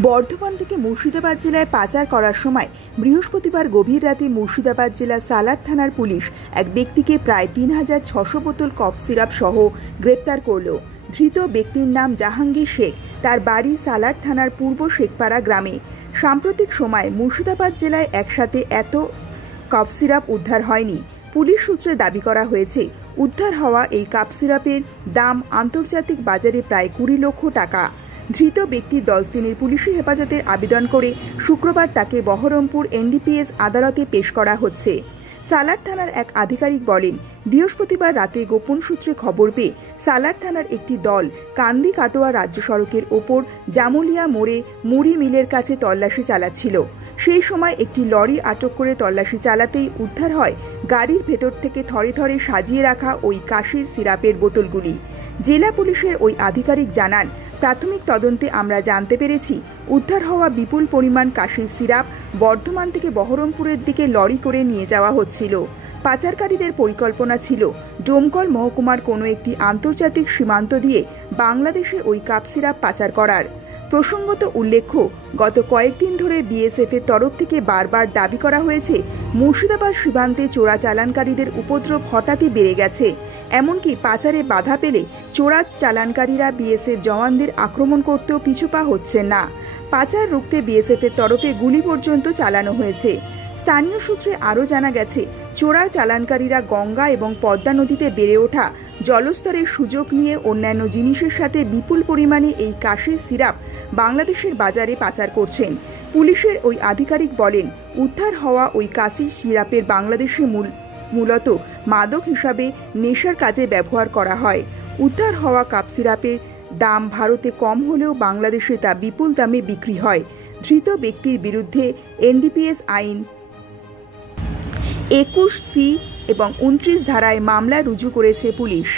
বর্ধমান থেকে মুর্শিদাবাদ জেলায় পাচার করার সময় বৃহস্পতিবার গভীর রাতে মুর্শিদাবাদ জেলা সালার থানার পুলিশ এক ব্যক্তিকে প্রায় ৩,৬০০ বোতল কফ সিরাপ সহ গ্রেপ্তার করল। ধৃত ব্যক্তির নাম জাহাঙ্গীর শেখ। তার বাড়ি সালার থানার পূর্ব শেখপাড়া গ্রামে। সাম্প্রতিক সময় মুর্শিদাবাদ জেলায় একসাথে এত কফ সিরাপ উদ্ধার হয়নি। পুলিশ সূত্রে দাবি করা হয়েছে, উদ্ধার হওয়া এই কাপ সিরাপের দাম আন্তর্জাতিক বাজারে প্রায় ২০ লক্ষ টাকা। ধৃত ব্যক্তি 10 দিনের পুলিশি হেফাজতের আবেদন করে শুক্রবার তাকে বহরমপুর এনডিপিএস আদালতে পেশ করা হচ্ছে। সালার থানার এক আধিকারিক বলেন, বৃহস্পতিবার রাতে গোপন সূত্রে খবর পেয়ে সালার থানার একটি দল কান্দি কাটোয়া রাজ্য সড়কের ওপর জামুলিয়া মোড়ে মুড়ি মিলের কাছে তল্লাশি চালাচ্ছিল। সেই সময় একটি লরি আটক করে তল্লাশি চালাতেই উদ্ধার হয় গাড়ির ভেতর থেকে থরে থরে সাজিয়ে রাখা ওই কাশির সিরাপের বোতলগুলি। জেলা পুলিশের ওই আধিকারিক জানান, প্রাথমিক তদন্তে আমরা জানতে পেরেছি উদ্ধার হওয়া বিপুল পরিমাণ কাশির সিরাপ বর্ধমান থেকে বহরমপুরের দিকে লরি করে নিয়ে যাওয়া হচ্ছিল। পাচারকারীদের পরিকল্পনা ছিল ডোমকল মহকুমার কোনো একটি আন্তর্জাতিক সীমান্ত দিয়ে বাংলাদেশে ওই কাপ সিরাপ পাচার করার। প্রসঙ্গত উল্লেখ্য, গত কয়েকদিন ধরে বিএসএফ এর তরফ থেকে বারবার দাবি করা হয়েছে মুর্শিদাবাদ সীমান্তে চোরা চালানকারীদের উপদ্রব হঠাৎই বেড়ে গেছে। এমনকি পাচারে বাধা পেলে চোরা চালানকারীরা বিএসএফ জওয়ানদের আক্রমণ করতেও পিছুপা হচ্ছে না। পাচার রুখতে বিএসএফ এর তরফে গুলি পর্যন্ত চালানো হয়েছে। স্থানীয় সূত্রে আরও জানা গেছে, চোরা চালানকারীরা গঙ্গা এবং পদ্মা নদীতে বেড়ে ওঠা জলস্তরের সুযোগ নিয়ে অন্যান্য জিনিসের সাথে বিপুল পরিমাণে এই কাশির সিরাপ বাংলাদেশের বাজারে পাচার করছেন। পুলিশের ওই আধিকারিক বলেন, উদ্ধার হওয়া ওই কাশির সিরাপের বাংলাদেশে মূলত মাদক হিসাবে নেশার কাজে ব্যবহার করা হয়। উদ্ধার হওয়া কাপ সিরাপের দাম ভারতে কম হলেও বাংলাদেশে তা বিপুল দামে বিক্রি হয়। ধৃত ব্যক্তির বিরুদ্ধে এনডিপিএস আইন 21C এবং 29 ধারায় মামলা রুজু করেছে পুলিশ।